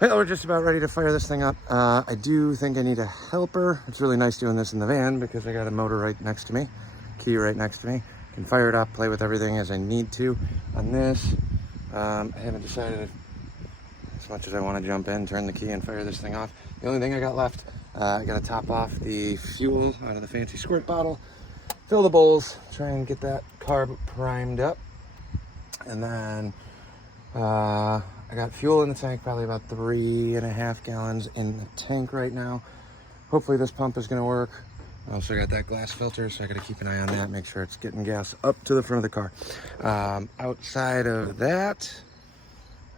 Well, we're just about ready to fire this thing up. I do think I need a helper. It's really nice doing this in the van because I got a motor right next to me, key right next to me. Can fire it up, play with everything as I need to. On this, I haven't decided as much as I want to jump in, turn the key and fire this thing off. The only thing I got left, I got to top off the fuel out of the fancy squirt bottle, fill the bowls, try and get that carb primed up. And then I got fuel in the tank, probably about 3.5 gallons in the tank right now. Hopefully this pump is going to work. I also got that glass filter, so I got to keep an eye on that, make sure it's getting gas up to the front of the car. Outside of that,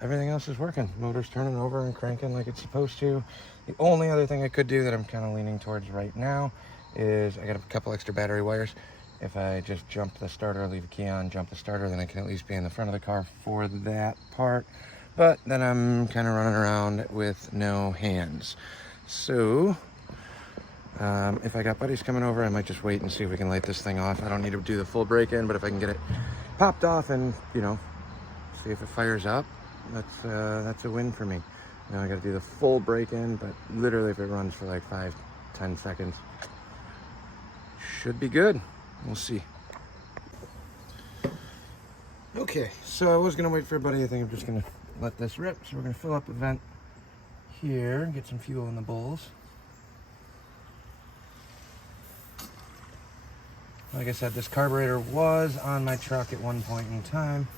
everything else is working. Motor's turning over and cranking like it's supposed to. The only other thing I could do that I'm kind of leaning towards right now is I got a couple extra battery wires. If I just jump the starter, leave a key on, jump the starter, then I can at least be in the front of the car for that part. But then I'm kind of running around with no hands. So if I got buddies coming over, I might just wait and see if we can light this thing off. I don't need to do the full break-in, but if I can get it popped off and, you know, see if it fires up, that's a win for me. Now I got to do the full break-in, but literally if it runs for like 5-10 seconds, should be good. We'll see. Okay, so I was gonna wait for a buddy. I think I'm just gonna let this rip. So we're gonna fill up the vent here and get some fuel in the bowls. Like I said, this carburetor was on my truck at one point in time.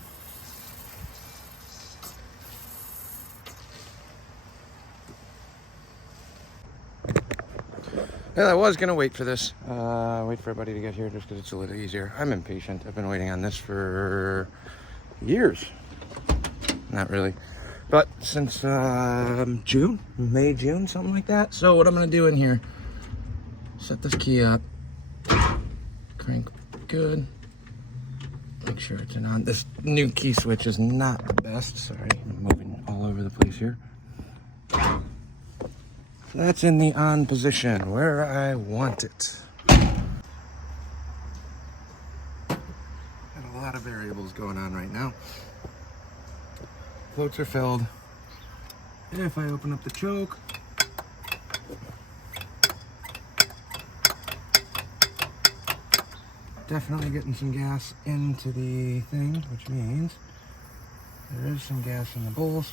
Well, I was gonna wait for this, wait for everybody to get here just because it's a little easier. I'm impatient. I've been waiting on this for years. Not really, but since June, May, June, something like that. So what I'm gonna do in here, set this key up, crank good, make sure it's in on. This new key switch is not the best. Sorry, I'm moving all over the place here. That's in the on position where I want it. Got a lot of variables going on right now. Floats are filled. And if I open up the choke, definitely getting some gas into the thing, which means there is some gas in the bowls.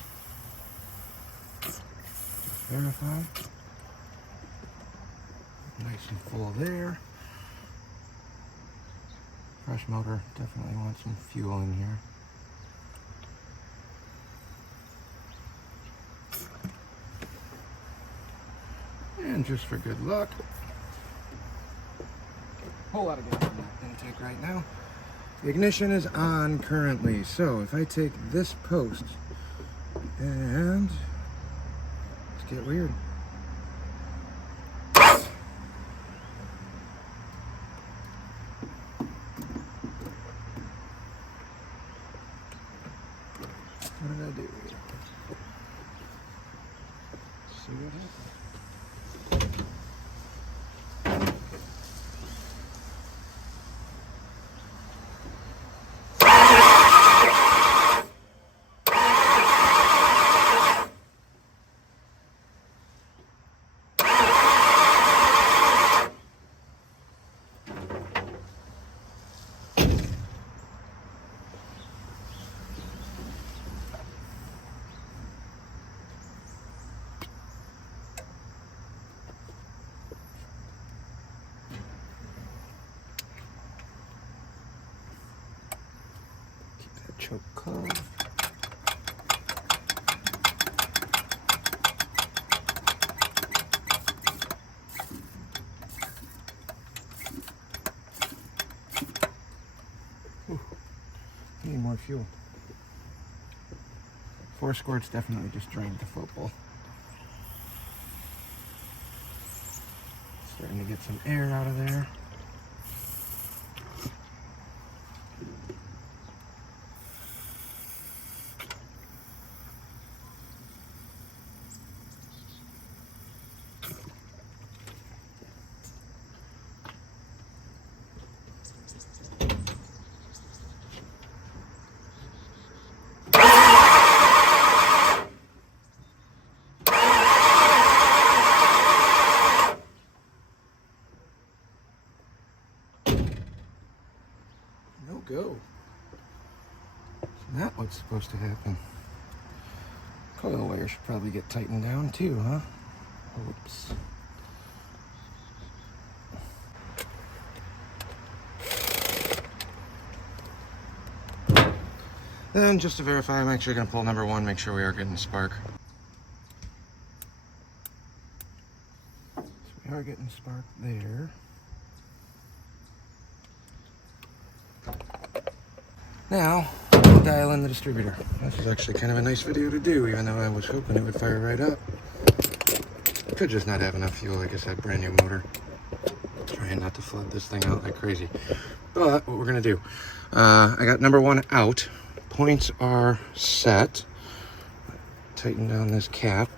Just verify. Nice and full there. Fresh motor, definitely want some fuel in here. And just for good luck, whole lot of gas in that intake right now. The ignition is on currently, so if I take this post and let's get weird. What did I do? See what happens. Choke closed. Need more fuel. 4 squirts definitely just drained the float bowl. Starting to get some air out of there. what's supposed to happen. Coil wire should probably get tightened down too, huh? Oops. Then just to verify, I'm actually going to pull number one, make sure we are getting a spark. So we are getting a spark there. Now, we'll dial in the distributor. This is actually kind of a nice video to do, even though I was hoping it would fire right up. Could just not have enough fuel, like I said, brand new motor. Trying not to flood this thing out like crazy. But what we're going to do, I got number one out. Points are set. Tighten down this cap.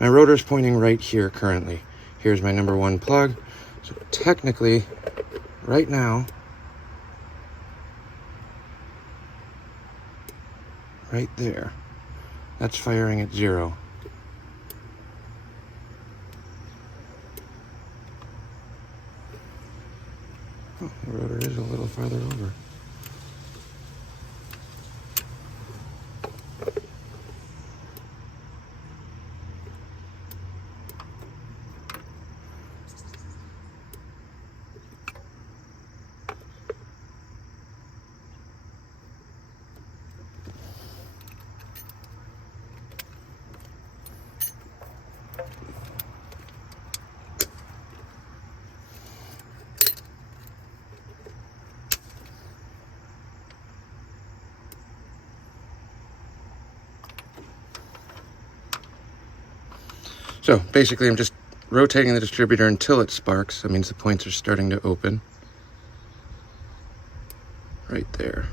My rotor is pointing right here currently. Here's my number one plug. So technically, right now, right there, that's firing at 0. Oh, the rotor is a little farther over. So basically I'm just rotating the distributor until it sparks. That means the points are starting to open. Right there.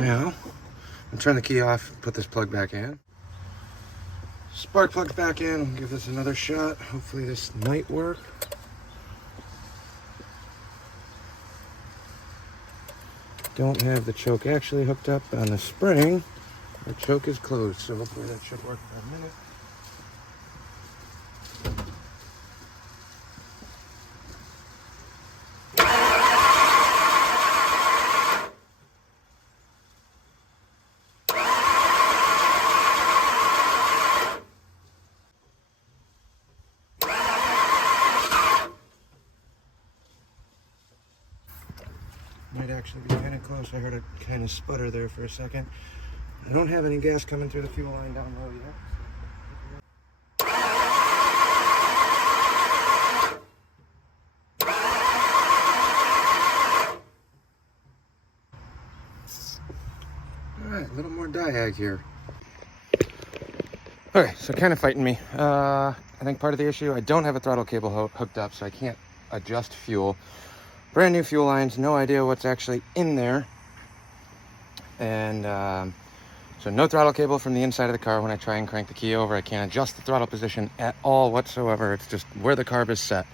Now, I'll turn the key off, put this plug back in. Spark plug's back in, we'll give this another shot. Hopefully this might work. Don't have the choke actually hooked up on the spring. The choke is closed, so hopefully that should work for a minute. Might actually be kind of close. I heard it kind of sputter there for a second. I don't have any gas coming through the fuel line down low yet. Alright, a little more diag here. Okay, so kind of fighting me. I think part of the issue, I don't have a throttle cable hooked up, so I can't adjust fuel. Brand new fuel lines, no idea what's actually in there. And so no throttle cable from the inside of the car. When I try and crank the key over, I can't adjust the throttle position at all whatsoever. It's just where the carb is set.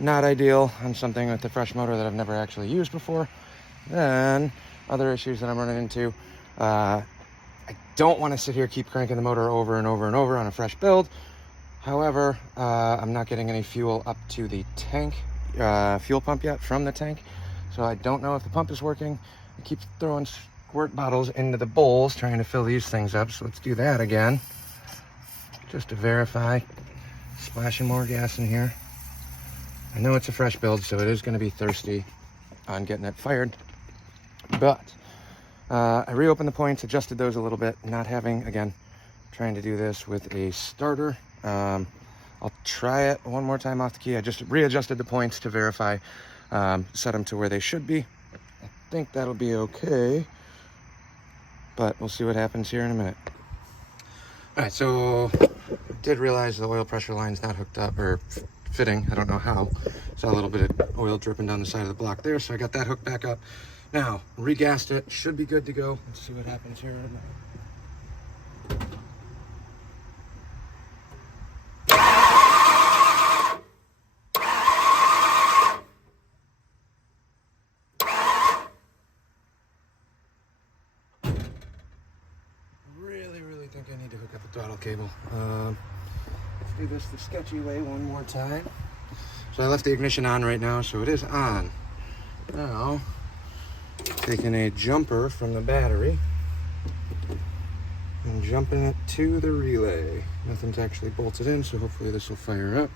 Not ideal on something with a fresh motor that I've never actually used before. Then other issues that I'm running into, I don't want to sit here keep cranking the motor over and over and over on a fresh build. However, I'm not getting any fuel up to the tank, fuel pump yet from the tank. So I don't know if the pump is working. I keep throwing squirt bottles into the bowls, trying to fill these things up. So let's do that again, just to verify. Splashing more gas in here. I know it's a fresh build, so it is going to be thirsty on getting it fired. But I reopened the points, adjusted those a little bit, not having, again, trying to do this with a starter. I'll try it one more time off the key. I just readjusted the points to verify, set them to where they should be. I think that'll be okay, but we'll see what happens here in a minute. All right, so I did realize the oil pressure line's not hooked up or fitting. I don't know how. Saw a little bit of oil dripping down the side of the block there, so I got that hooked back up. Now, regassed it, should be good to go. Let's see what happens here in a minute. throttle cable. Let's do this the sketchy way one more time. So I left the ignition on right now, so it is on. Now, taking a jumper from the battery and jumping it to the relay. Nothing's actually bolted in, so hopefully this will fire up.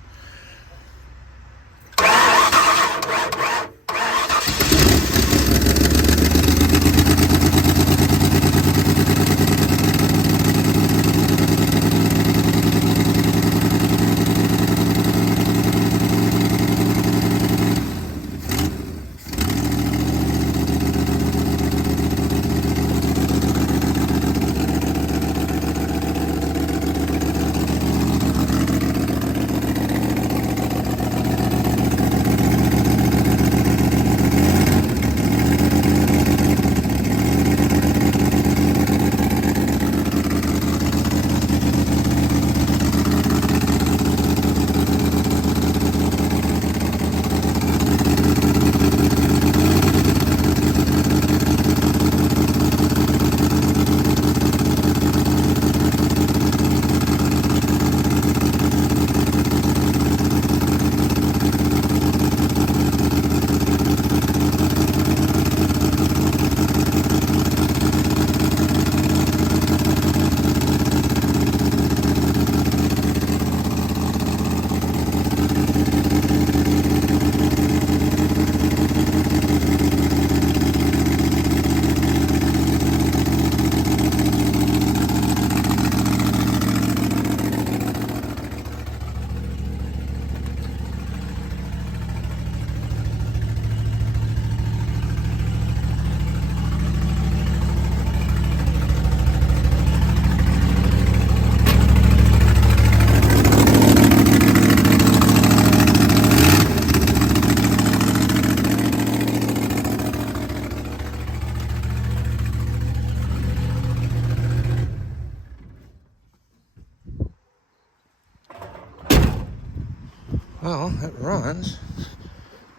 Well, it runs.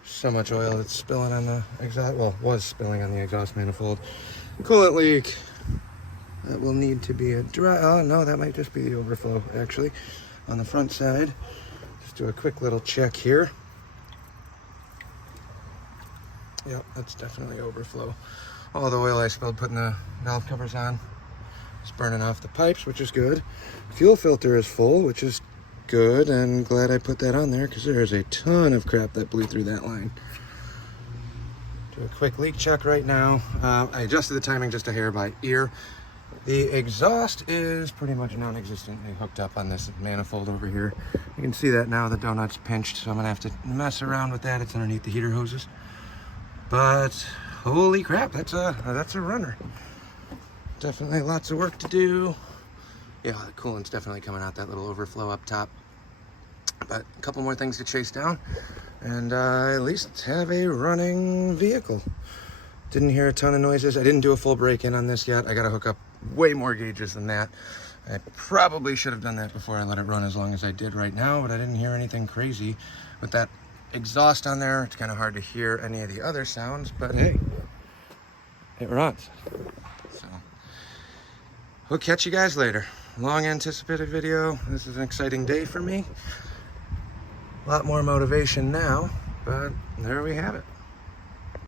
So much oil that's spilling on the exhaust, well, was spilling on the exhaust manifold. Coolant leak. That will need to be a dry, oh no, that might just be the overflow actually. On the front side, just do a quick little check here. Yep, that's definitely overflow. All the oil I spilled putting the valve covers on, it's burning off the pipes, which is good. Fuel filter is full, which is good, and glad I put that on there because there is a ton of crap that blew through that line. Do a quick leak check right now. I adjusted the timing just a hair by ear. The exhaust is pretty much non-existently hooked up on this manifold over here. You can see that now the donut's pinched, so I'm gonna have to mess around with that. It's underneath the heater hoses. But holy crap, that's a runner. Definitely lots of work to do. Yeah, the coolant's definitely coming out that little overflow up top. But a couple more things to chase down and at least have a running vehicle. Didn't hear a ton of noises. I didn't do a full break-in on this yet. I got to hook up way more gauges than that. I probably should have done that before I let it run as long as I did right now, but I didn't hear anything crazy. With that exhaust on there, it's kind of hard to hear any of the other sounds, but hey, it runs. So we'll catch you guys later. Long anticipated video. This is an exciting day for me. A lot more motivation now, but there we have it.